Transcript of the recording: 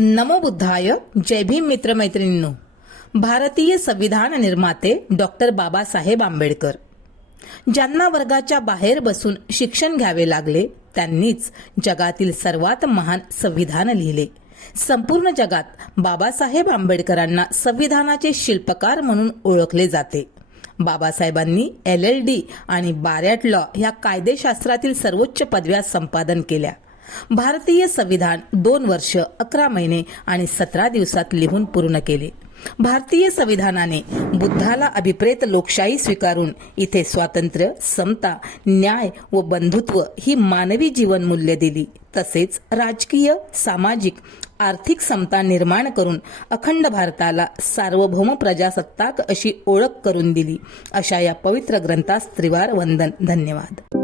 नमो बुद्धाय. जय भीम मित्रमैत्रिणींनो. भारतीय संविधान निर्माते डॉक्टर बाबासाहेब आंबेडकर, ज्यांना वर्गाच्या बाहेर बसून शिक्षण घ्यावे लागले, त्यांनीच जगातील सर्वात महान संविधान लिहिले. संपूर्ण जगात बाबासाहेब आंबेडकरांना संविधानाचे शिल्पकार म्हणून ओळखले जाते. बाबासाहेबांनी LLD आणि बार्याट लॉ ह्या कायदेशास्त्रातील सर्वोच्च पदव्या संपादन केल्या. भारतीय संविधान 2 वर्ष 11 महिने आणि 17 दिवसात लिहून पूर्ण केले. भारतीय संविधानाने बुद्धाला अभिप्रेत लोकशाही स्वीकारून इथे स्वातंत्र्य, समता, न्याय व बंधुत्व ही मानवी जीवनमूल्ये दिली. तसेच राजकीय, सामाजिक, आर्थिक समता निर्माण करून अखंड भारताला सार्वभौम प्रजासत्ताक अशी ओळख करून दिली. अशा या पवित्र ग्रंथास त्रिवार वंदन. धन्यवाद.